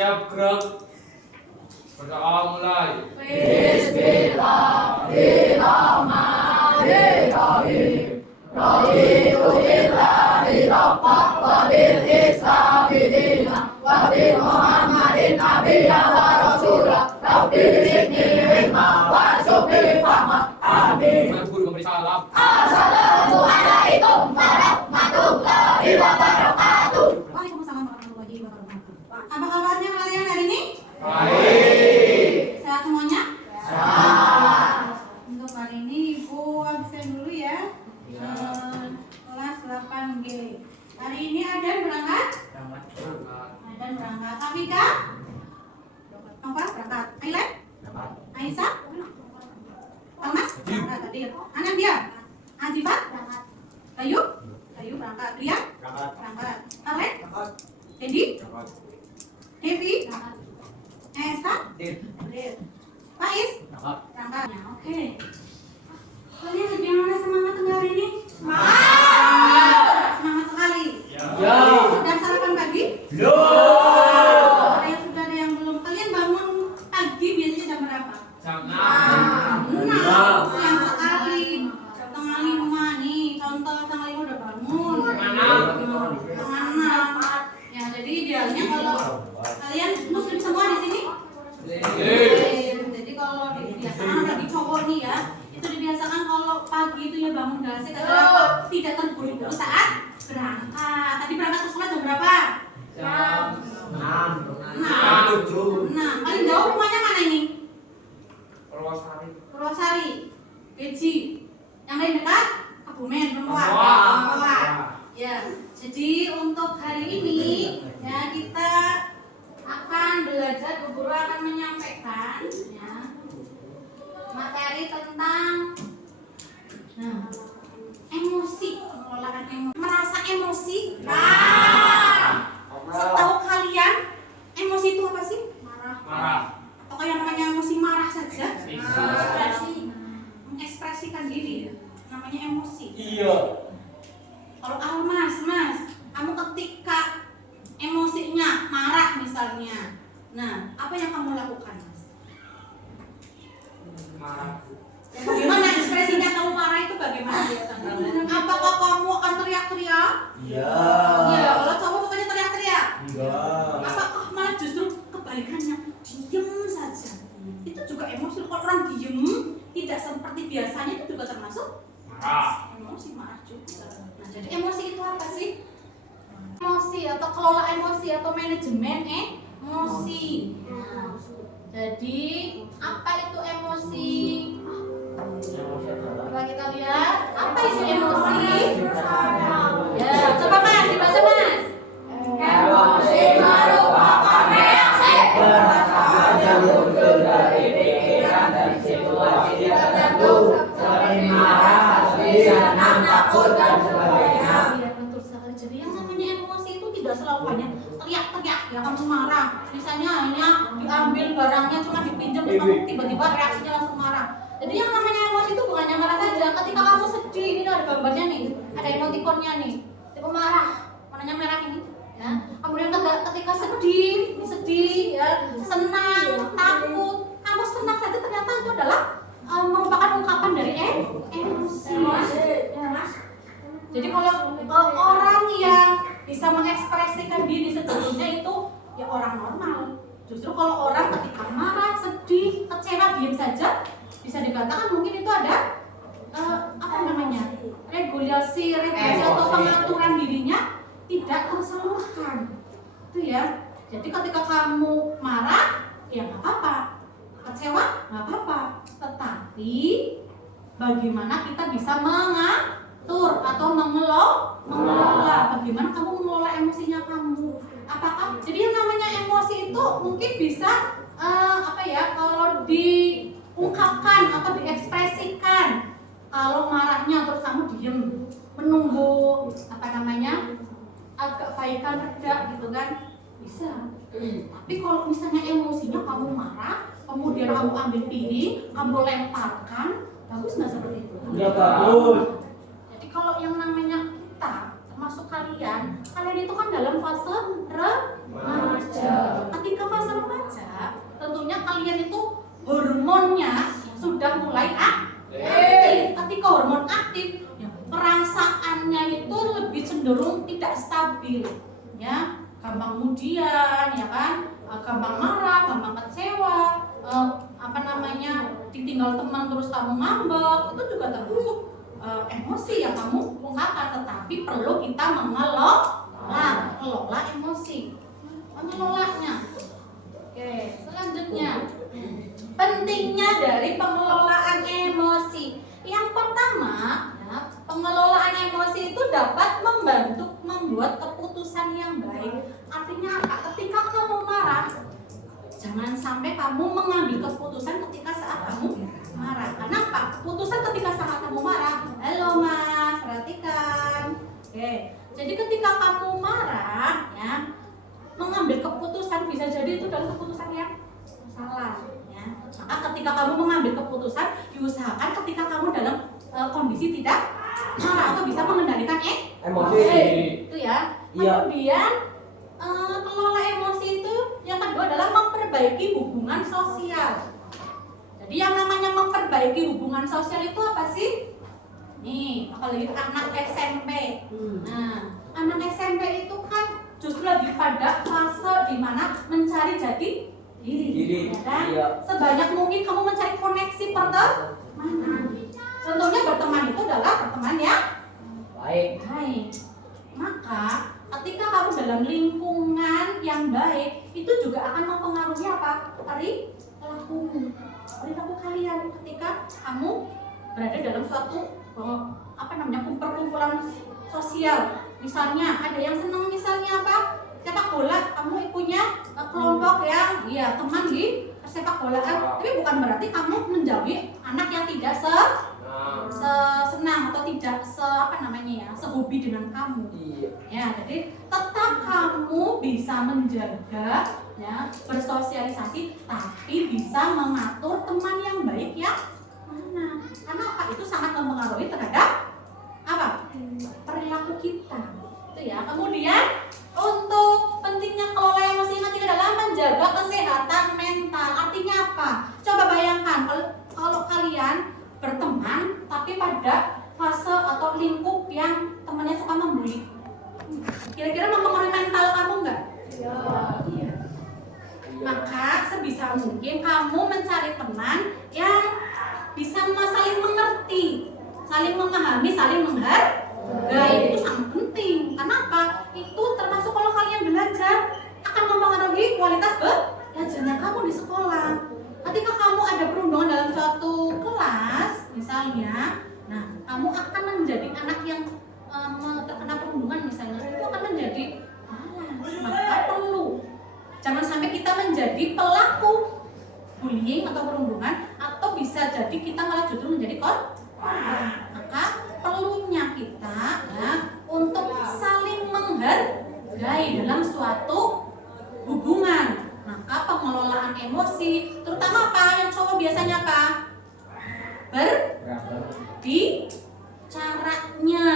Siap gerak. Berdoa mulai. Bismillahirrahmanirrahim. Radiulillahi rabbah wa bil islami dinah wa bi Muhammadin nabiyya wa rasulah. Rabbi zidni ilma warzuqni fahma. Amin. Guru memberi salam. Assalamualaikum warahmatullahi wabarakatuh. Waalaikumsalam warahmatullahi wabarakatuh. Apa kabarnya kalian hari ini? Baik. Sehat semuanya? Sehat. Untuk hari ini Ibu absen dulu ya. Kelas 8G. Hari ini ada berangkat? Ada berangkat. Afika? Nova berangkat. Ailen? Aisyah? Almas? Berangkat tadi. Anandia? Azifat? Berangkat. Bayu? Bayu berangkat. Ria? Berangkat. Alek? Dedi? Devi? Esa? Faiz? Berangkat. Ya, oke. Kalian bagaimana semangat hari ini? Semangat! Semangat sekali. Ya. Sudah sarapan pagi? Belum. Ada yang sudah, ada yang belum. Kalian bangun pagi biasanya jam berapa? Jam 6. Siang sekali. Setengah 5 nih. Contoh setengah 5 udah bangun. Setengah 6. Ya, jadi idealnya kalau kalian muslim semua di sini. Jadi kalau dibiasakan bagi cowok nih ya, itu dibiasakan kalau pagi itu ya bangun dari kenapa tidak terburu-buru saat berangkat. Tadi berangkat ke sekolah jam berapa? Jam 6. 6. Paling jauh rumahnya mana ini? Purwosari. Purwosari, Beji. Yang lain dekat? Kebumen, Rempoa. Rempoa. Ya, jadi untuk hari ini ya kita akan belajar, Bu Guru akan menyampaikan ya materi tentang emosi, pengelolaan emosi, merasa emosi. Setahu kalian emosi itu apa sih? Marah. Atau yang namanya emosi marah saja? Ekspresi. Mengekspresikan diri ya, namanya emosi. Iya. Kalau Mas, kamu ketika emosinya marah misalnya, nah apa yang kamu lakukan, Mas? Marah. Bagaimana ekspresinya kamu marah itu bagaimana biasanya? Apakah kamu akan teriak-teriak? Iya. Iya, kalau cowok sukanya teriak-teriak. Enggak. Apakah malah justru kebalikannya, diem saja? Itu juga emosi. Kalau orang diem, tidak seperti biasanya itu juga termasuk Marah. emosi, marah juga. Nah, jadi emosi itu apa sih? Emosi atau kelola emosi atau manajemen emosi. Nah, jadi apa itu emosi? Coba kita lihat apa itu emosi. Ya, coba Mas, dibaca Mas. Emosi merupakan reaksi perasaan yang muncul dari pikiran dan situasi tertentu seperti marah, sedih, senang, takut, dan sebagainya. Iya, betul sekali. Jadi yang namanya emosi itu tidak selalu hanya teriak-teriak ya kamu marah. Misalnya hanya diambil barangnya cuma dipinjam terus kamu tiba-tiba reaksinya langsung marah. Jadi yang namanya emosi itu bukan hanya marah saja. Ketika kamu sedih, ini ada gambarnya nih, ada emotikonnya nih. Tipe marah, warnanya merah ini. Ya. Kemudian ketika sedih ya, senang, takut, kamu senang saja ternyata itu adalah merupakan ungkapan dari emosi. Ya. Jadi kalau orang yang bisa mengekspresikan diri sebetulnya itu ya orang normal. Justru kalau orang ketika marah, sedih, kecewa, diam saja, bisa dikatakan mungkin itu ada regulasi atau pengaturan dirinya tidak tersalurkan. Itu ya. Jadi ketika kamu marah, ya nggak apa-apa. Kecewa, nggak apa-apa. Tetapi bagaimana kita bisa mengatur atau mengelola? Bagaimana kamu mengelola emosinya kamu? Apakah jadi yang namanya emosi itu mungkin bisa kalau diungkapkan atau diekspresikan. Kalau marahnya terus kamu diem menunggu agak baikan reda gitu kan bisa. Tapi kalau misalnya emosinya kamu marah, kemudian kamu ambil piring, kamu lemparkan, bagus nggak seperti itu? Enggak bagus. Jadi kalau yang namanya kita termasuk kalian itu kan dalam fase remaja. Ketika fase remaja, tentunya kalian itu hormonnya sudah mulai aktif. Ketika hormon aktif, ya, perasaannya itu lebih cenderung tidak stabil, ya, gampang kemudian, ya kan, gampang marah, gampang kecewa, ditinggal teman terus kamu ngambek, itu juga termasuk emosi yang kamu ungkapkan. Tetapi perlu kita mengelola emosi, mengelolanya. Oke, selanjutnya pentingnya dari pengelolaan emosi. Yang pertama, ya, pengelolaan emosi itu dapat membantu membuat keputusan yang baik. Artinya apa? Ketika kamu marah, jangan sampai kamu mengambil keputusan ketika saat kamu marah. Kenapa? Keputusan ketika saat kamu marah. Halo Mas, perhatikan. Oke, jadi ketika kamu marah, ya, mengambil keputusan bisa jadi itu adalah keputusan yang salah. Ya. Maka ketika kamu mengambil keputusan, diusahakan ketika kamu dalam kondisi tidak marah atau bisa mengendalikan emosi. Itu ya. Kemudian kelola emosi itu yang kedua adalah memperbaiki hubungan sosial. Jadi yang namanya memperbaiki hubungan sosial itu apa sih? Nih, apalagi anak SMP. Nah, anak SMP itu kan justru lagi pada fase di mana mencari jati diri, ya kan? Iya. Sebanyak mungkin kamu mencari koneksi pertemanan. Tentunya berteman itu adalah berteman yang baik. Maka ketika kamu dalam lingkungan yang baik, itu juga akan mempengaruhi apa? Perilaku kalian ketika kamu berada dalam suatu perkumpulan sosial. Misalnya ada yang senang misalnya apa? Sepak bola, kamu punya kelompok yang teman di sepak bolaan. Tapi bukan berarti kamu menjauhi anak yang tidak senang atau tidak sehobi dengan kamu. Ya, jadi tetap kamu bisa menjaga, ya, bersosialisasi, tapi bisa mengatur teman yang baik ya mana. Karena apa? Itu sangat mempengaruhi terhadap apa? Perilaku kita. Itu ya. Kemudian untuk pentingnya kelola emosi yang ketiga adalah menjaga kesehatan mental. Artinya apa? Coba bayangkan kalau kalian berteman tapi pada fase atau lingkup yang temannya suka membuli. Kira-kira mempengaruhi mental kamu enggak? Iya. Maka sebisa mungkin kamu mencari teman yang bisa saling mengerti, saling memahami, saling menghargai. Itu sangat penting. Kenapa? Itu termasuk kalau kalian belajar akan mempengaruhi kualitas belajarnya kamu di sekolah. Ketika kamu ada perundungan dalam suatu kelas, misalnya, nah, kamu akan menjadi anak yang terkena perundungan misalnya, itu akan menjadi malas. Maka perlu jangan sampai kita menjadi pelaku bullying atau perundungan, atau bisa jadi kita malah justru menjadi korban. Maka perlunya kita, ya, untuk saling menghargai dalam suatu hubungan. Maka pengelolaan emosi, terutama apa yang cowok biasanya apa? Caranya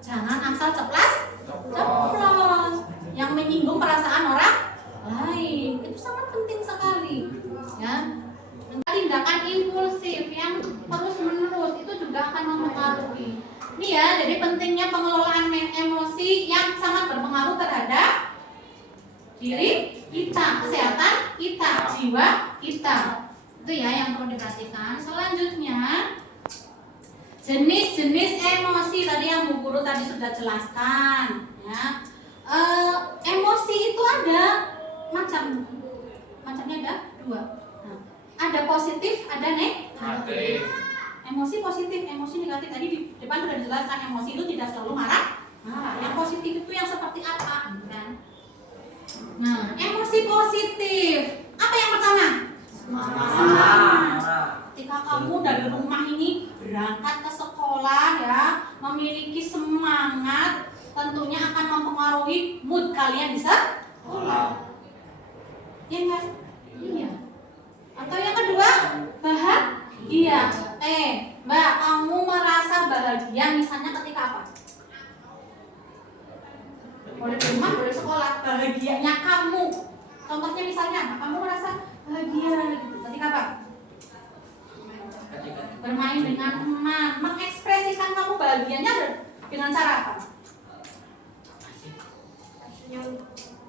jangan asal ceplos yang menyinggung perasaan orang lain. Itu sangat penting sekali, ya. Tindakan impulsif yang terus-menerus itu juga akan mempengaruhi. Ini ya, jadi pentingnya pengelolaan emosi yang sangat berpengaruh terhadap diri kita, kesehatan kita, jiwa kita. Itu ya yang perlu diperhatikan. Selanjutnya, jenis-jenis emosi tadi yang Bu Guru tadi sudah jelaskan, ya. Emosi itu ada macamnya ada dua. Nah, ada positif, ada negatif. Emosi positif, emosi negatif tadi di depan sudah dijelaskan. Emosi itu tidak selalu marah. Yang positif itu yang seperti apa, kan? Nah, emosi positif apa yang pertama? Semangat. Ketika kamu dari rumah ini berangkat ke sekolah, ya, memiliki semangat, tentunya akan mempengaruhi mood kalian di sekolah. Ya enggak? Iya. Atau yang kedua, bahagia. Mbak, kamu merasa bahagia misalnya ketika apa? boleh di rumah, boleh sekolah. Bahagianya kamu, contohnya misalnya kamu merasa bahagia gitu ketika apa? Bermain dengan teman, mengekspresikan kamu bahagianya dengan cara apa?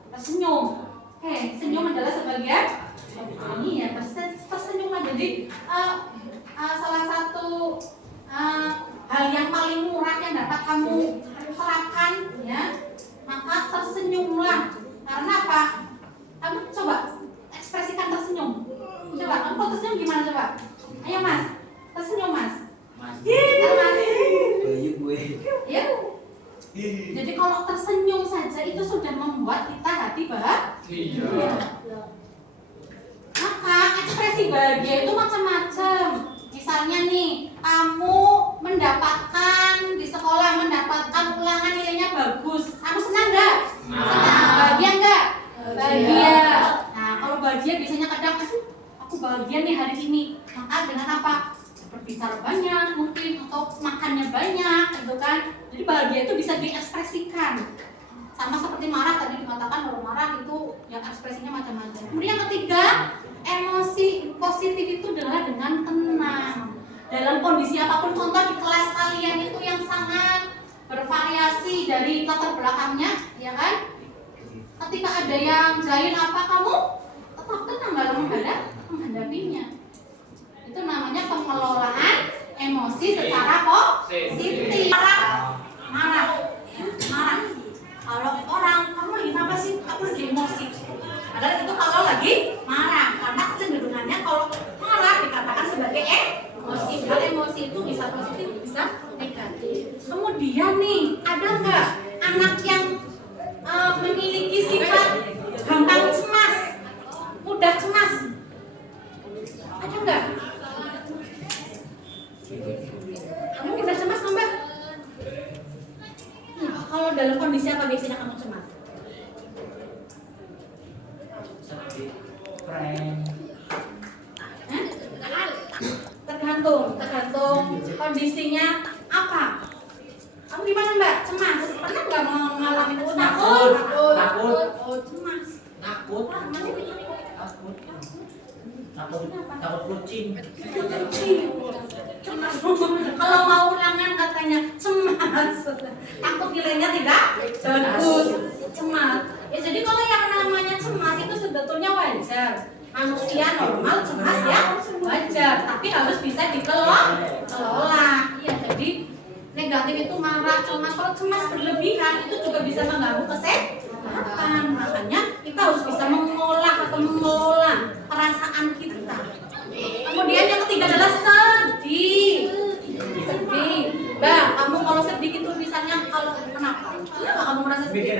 Tersenyum. Oke, senyum adalah sebagian ini ya, tersenyum aja. Jadi salah satu hal yang paling murah yang dapat kamu terapkan ya, maka tersenyumlah. Karena apa? Kamu coba ekspresikan tersenyum. Coba, kamu tersenyum gimana coba? Ayo Mas, tersenyum Mas. Ya. Jadi kalau tersenyum saja itu sudah membuat kita hati bahagia. Maka ekspresi bahagia itu macam-macam. Misalnya nih, kamu mendapatkan di sekolah mendapatkan ulangan nilainya bagus, kamu senang nggak? Senang. Bahagia nggak? Bahagia. Nah, kalau bahagia biasanya kadang aku bahagia nih hari ini. Maka dengan apa? Berbicara banyak mungkin atau makannya banyak gitu kan. Jadi bahagia itu bisa diekspresikan. Sama seperti marah tadi dikatakan bahwa marah itu ya ekspresinya macam-macam. Kemudian yang ketiga, emosi positif itu adalah dengan tenang. Dalam kondisi apapun, contoh di kelas kalian itu yang sangat bervariasi dari latar belakangnya, ya kan? Ketika ada yang jahil apa, kamu tetap tenang dalam menghadapinya. Itu namanya pengelolaan emosi secara positif. Marah. Kalau orang, kamu lagi apa sih? Aku lagi emosi. Padahal itu kalau lagi marah, karena kecenderungannya kalau marah dikatakan sebagai emosi. Padahal emosi itu bisa positif, bisa negatif. Kemudian nih, ada nggak anak yang memiliki sifat gampang cemas, mudah cemas? Ada nggak? Kamu mudah cemas nggak, Mbak? Kalau dalam kondisi apa biasanya kamu cemas? Tergantung kondisinya apa. Kamu gimana Mbak? Cemas? Pernah nggak mengalami itu? Takut. Cemas. Takut kucing. Cemas. Kalau mau ulangan katanya cemas. Takut nilainya tidak bagus. Cemas. Ya jadi kalau yang namanya cemas itu sebetulnya wajar. Manusia normal cemas ya wajar, tapi harus bisa dikelola. Iya, jadi negatif itu marah, cemas. Kalau cemas berlebihan itu juga bisa mengganggu kesehatan. Makanya kita harus bisa mengolah atau mengelola perasaan kita. Kemudian yang ketiga adalah sedih. Mbak, kamu kalau sedih itu misalnya kalau kenapa? Kenapa kamu merasa sedih?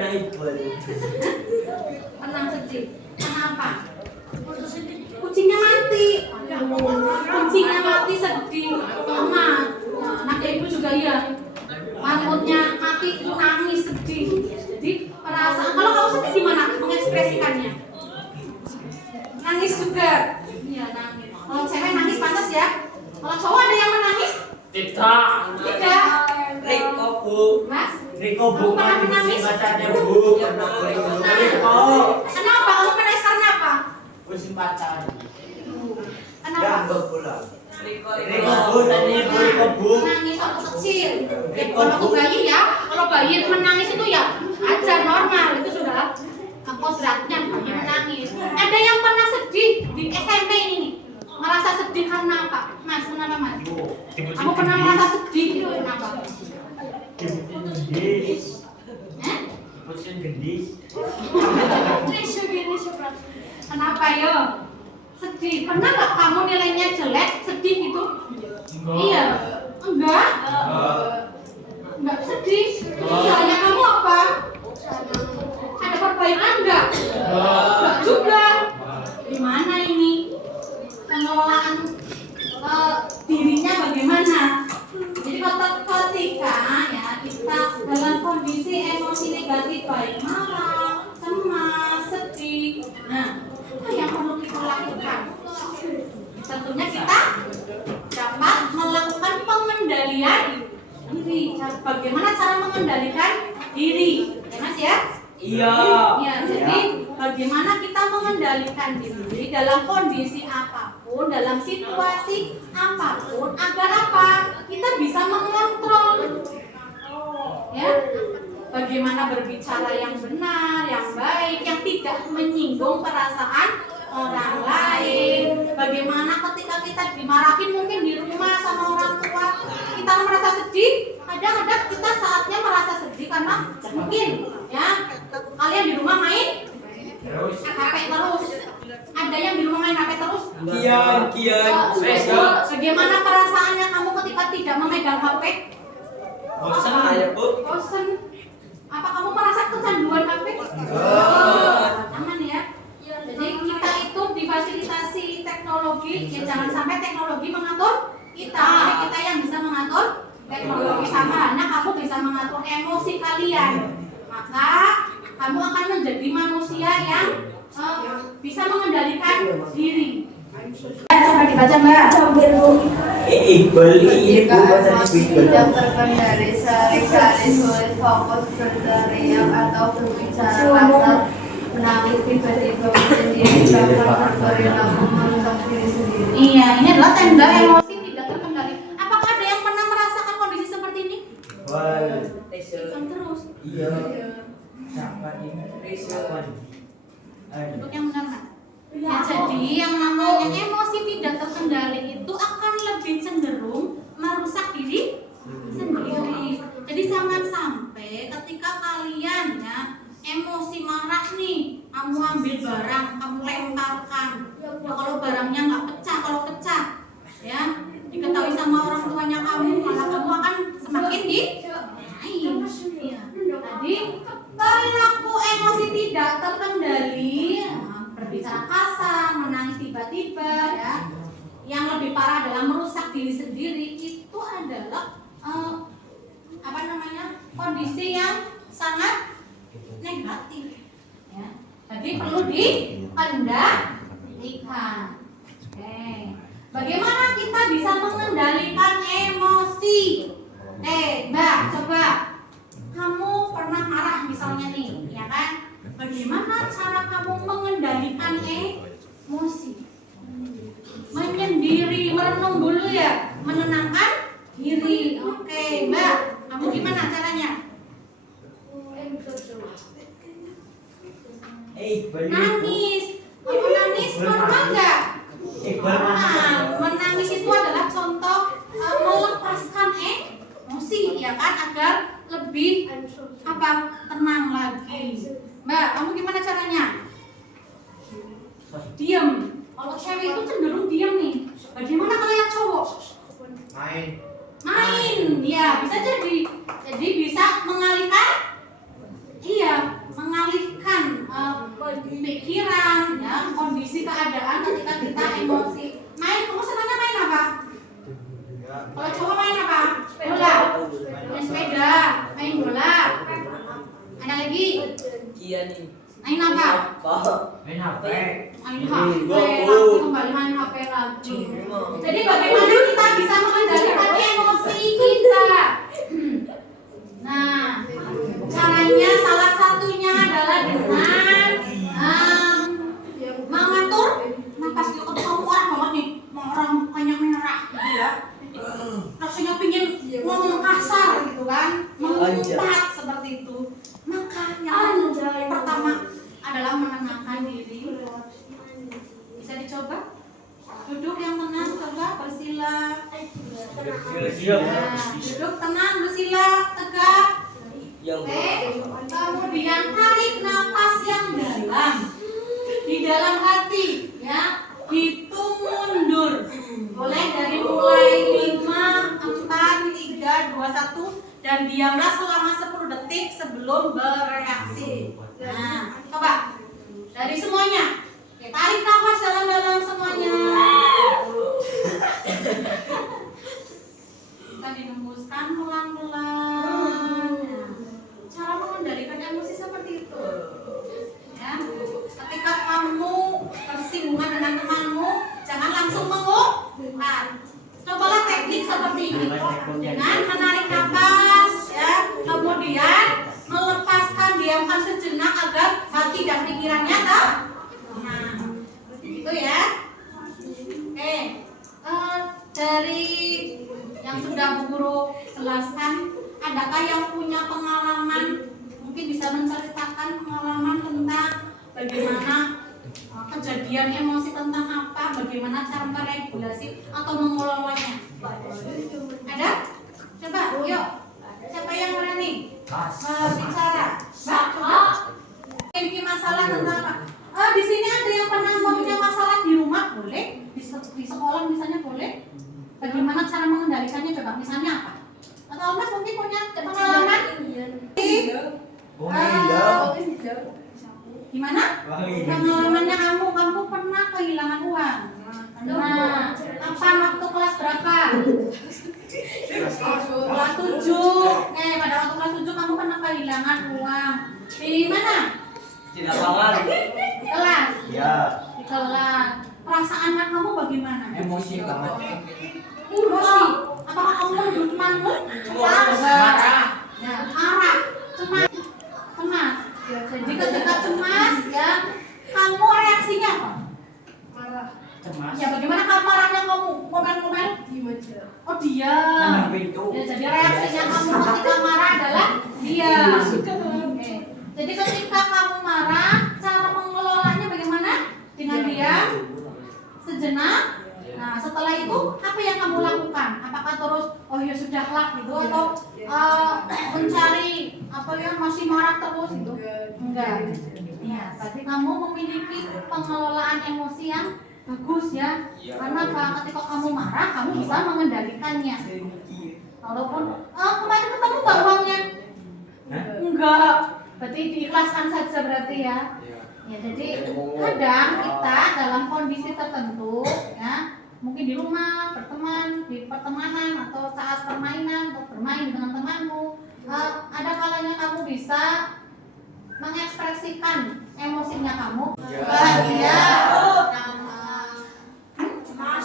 Pernah sedih. Kenapa? Kucingnya mati. Kucingnya mati sedih. Mama, anak ibu juga iya. Mamutnya mati itu nangis sedih. Jadi perasaan. Kalau kamu sedih gimana mengekspresikannya? Nangis juga. Iya nangis. Kalau cewek nangis pantas ya. Kalau cowok ada yang menangis? Tidak. Riko Bu. Mas? Riko Bu. Kamu pernah menangis? Pacarnya Bu. Riko. Kenapa? Kamu menangis karena apa? Musim pacar. Kenapa? Gambek pula. Riko Bu. Tadi Riko Bu. Menangis waktu kecil. Kalau waktu bayi ya, kalau bayi menangis itu ya ajar normal. Itu sudah kodratnya bayi menangis. Ada yang pernah sedih di SMP ini nih? Merasa sedih karena apa? Mas, kenapa Mas? Kamu pernah merasa sedih itu kenapa? Gendis. Musim gendis. Kenapa yo? Sedih. Pernah nggak kamu nilainya jelek, sedih gitu? Iya. Enggak? Enggak sedih. Soalnya kamu apa? Ada perbaikan enggak? Enggak juga. Gimana ini? Pengelolaan dirinya bagaimana? Jadi ketika ya kita dalam kondisi emosi negatif baik marah, cemas, sedih, nah apa yang perlu kita lakukan? Tentunya kita dapat melakukan pengendalian diri. Bagaimana cara mengendalikan diri? Ya Mas ya? Iya. Ya, jadi bagaimana kita mengendalikan diri dalam kondisi apapun, dalam situasi apapun, agar apa? Kita bisa mengontrol. Ya, bagaimana berbicara yang benar, yang baik, yang tidak menyinggung perasaan orang lain. Bagaimana ketika kita dimarahin mungkin di rumah sama orang tua, kita merasa sedih. Kadang-kadang kita saatnya merasa sedih karena mungkin ya kalian di rumah main HP terus. Ada yang di rumah main HP terus? Kian. Bagaimana perasaannya kamu ketika tidak memegang HP? Bosan aja, Bu. Bosan. Apa kamu merasa kecanduan HP? Aman ya. Jadi kita itu difasilitasi teknologi, ya jangan sampai teknologi mengatur kita. Jadi kita yang bisa mengatur teknologi, sama halnya kamu bisa mengatur emosi kalian. Maka kamu akan menjadi manusia yang bisa mengendalikan diri. Coba dibaca Mbak. Iqbal ini bahasa Iqbal. Tidak terkendali sehari-hari sulit fokus berteriak atau berbicara kasar, menangis tiba-tiba menyendiri bahkan berperilaku merusak diri sendiri. Iya, ini adalah tanda emosi tidak terkendali. Apakah ada yang pernah merasakan kondisi seperti ini? Hitam terus. Iya. Sangat ini. Duduk yang benar Mbak. Ya, jadi yang namanya emosi tidak terkendali itu akan lebih cenderung merusak diri sendiri. Jadi jangan sampai ketika kalian ya emosi marah nih, kamu ambil barang, kamu lemparkan. Ya, kalau barangnya nggak pecah, kalau pecah, ya diketahui sama orang tuanya kamu, malah kamu akan semakin dimarahin. Ya. Jadi perilaku emosi tidak terkendali, berbicara kasar, menangis tiba-tiba, ya, yang lebih parah adalah merusak diri sendiri, itu adalah kondisi yang sangat negatif. Ya. Jadi perlu dikendalikan. Oke. Bagaimana kita bisa mengendalikan emosi? Mbak, coba. Kamu pernah marah misalnya nih, ya kan? Bagaimana cara kamu mengendalikan emosi? Menyendiri, merenung dulu ya, menenangkan diri. Oke, Mbak, kamu gimana caranya? Nangis. Kamu nangis normal nggak? Normal. Menangis itu adalah contoh melepaskan emosi, ya kan, agar lebih tenang lagi. Mbak, kamu gimana caranya? Diam. Kalau cewek itu cenderung diam nih. Bagaimana kalau yang cowok? Main, ya bisa jadi. Jadi bisa mengalihkan, pikiran, ya, kondisi keadaan ketika kita emosi. Main, kamu senangnya main apa? Kalau cowok main apa? Bola, main sepeda, main bola. Ada lagi? Main apa? Main HP. Main HP lagi, kembali main HP lagi. Jadi bagaimana kita bisa mengendalikan emosi kita? Nah, caranya salah satunya adalah dengan mengatur napas. Kita tahu orang banget nih, orang mukanya merah, gitu ya. Rasanya pingin ngomong kasar gitu kan, mengumpat seperti itu. Maka yang pertama adalah menenangkan diri. Bisa dicoba? Duduk yang tenang, coba bersila. Duduk tenang, bersila, tegak. Oke. Kemudian tarik napas yang dalam di dalam hati, ya. Hitung mundur. Boleh dari mulai 5, 4, 3, 2, 1 dan diamlah selama 10 detik sebelum bereaksi. Nah, coba dari semuanya. Oke, tarik nafas dalam-dalam semuanya. Bisa dihembuskan pelan-pelan. Nah, cara mengendalikan emosi seperti itu. Ya, ketika kamu bersinggungan dengan temanmu, jangan langsung mengumpat. Cobalah teknik seperti ini dengan menarik nafas, ya, kemudian melepaskan dia diamkan sejenak agar hati dan pikirannya tenang. Gitu ya. Oke. Dari yang sudah Bu Guru jelaskan, adakah yang punya pengalaman, mungkin bisa menceritakan pengalaman tentang bagaimana kejadian emosi tentang apa, bagaimana cara meregulasi atau mengelolanya? Ada? Coba, yuk. Siapa yang berani bicara? Memiliki masalah tentang apa? Di sini ada yang pernah punya masalah di rumah, boleh? Di sekolah misalnya boleh? Bagaimana cara mengendalikannya? Coba, misalnya apa? Atau Mas mungkin punya pengalaman? Gimana? Pengalamannya kamu pernah kehilangan uang? Nah, kapan waktu kelas berapa? Kelas 7. Pada waktu kelas 7 kamu pernah kehilangan uang. Di mana? Di lapangan. Di kelas? Iya. Di kelas. Perasaan kamu bagaimana? Emosi banget. Emosi. Apakah kamu menurut Marah. Ya, marah. Cemas. Jadi ketika cemas ya, kamu reaksinya apa? Marah. Cemas. Ya bagaimana kamu marahnya, kamu komen-komen? Diam aja. Oh diam. Ya, jadi reaksinya kamu ketika marah adalah diam. Oke. Jadi ketika kamu marah, cara mengelolanya bagaimana? Dengan diam sejenak. Nah setelah itu apa yang kamu lakukan? Apakah terus oh ya sudahlah gitu, atau mencari apa yang masih marah terus itu? Enggak. Ya, berarti kamu memiliki pengelolaan emosi yang bagus ya. Karena ketika kamu marah, kamu bisa mengendalikannya. Walaupun kemarin ketemu nggak uangnya? Enggak. Berarti diikhlaskan saja berarti ya. Ya, jadi kadang kita dalam kondisi tertentu ya, mungkin di rumah, berteman, di pertemanan atau saat permainan atau bermain dengan temanmu, ada kalanya kamu bisa mengekspresikan emosinya kamu bahagia,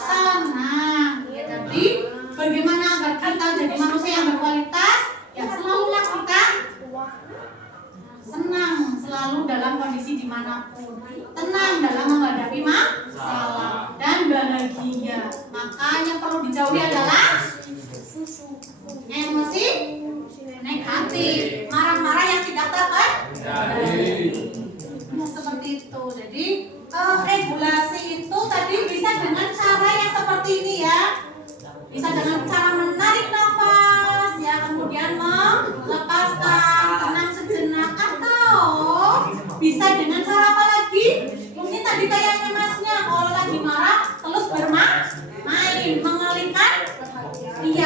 senang. Ya, jadi bagaimana agar kita jadi manusia yang berkualitas? Ya selalulah kita senang selalu dalam kondisi dimanapun, tenang dalam menghadapi masalah, dan bahagia. Maka yang perlu dijauhi adalah emosi negatif, marah-marah yang tidak terkendali. Nah, seperti itu. Jadi regulasi itu tadi bisa dengan cara yang seperti ini ya. Bisa dengan cara menarik nafas ya, kemudian melepaskan, tenang sejenak, atau bisa dengan cara apa lagi? Mungkin tadi kayaknya Masnya kalau lagi marah terus bermain, mengalihkan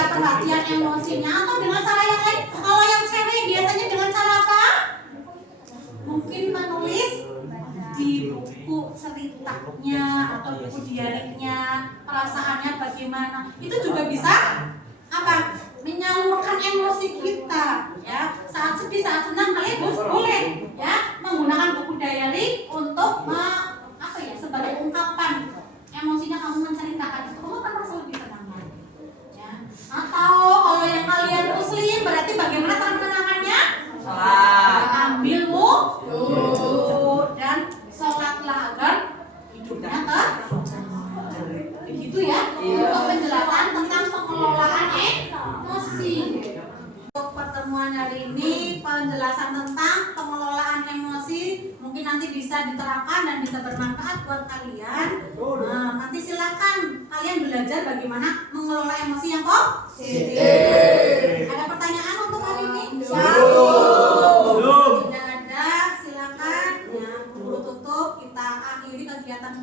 perhatian emosinya, atau dengan cara yang lain. Kalau yang cewek biasanya dengan cara apa? Mungkin menulis di buku ceritanya atau buku diarinya perasaannya bagaimana. Itu juga bisa apa? Menyalurkan emosi kita ya. Saat sedih, saat senang, kalian boleh ya menggunakan buku diary untuk sebagai ungkapan emosinya, kamu menceritakan itu, kamu akan merasa lebih tenang ya. Atau kalau yang kalian muslim, berarti bagaimana cara menenangkannya? Ambil wudhu dan sholatlah agar hidupnya begitu ya. Untuk penjelasan tentang pengelolaan emosi. Untuk pertemuan hari ini, penjelasan tentang pengelolaan emosi mungkin nanti bisa diterapkan dan bisa bermanfaat buat kalian. Nanti silakan kalian belajar bagaimana mengelola emosi yang positif. Ada pertanyaan untuk hari ini? Tidak ada, silakan ya. Guru tutup, kita akhiri kegiatan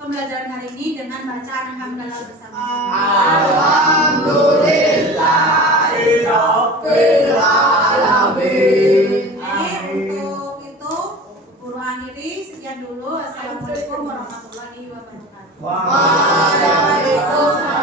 pembelajaran hari ini dengan bacaan alhamdulillah bersama-sama. Alhamdulillahirabbil alamin. Untuk itu guru akhiri, sekian dulu. Assalamualaikum warahmatullahi wabarakatuh. Waalaikumsalam.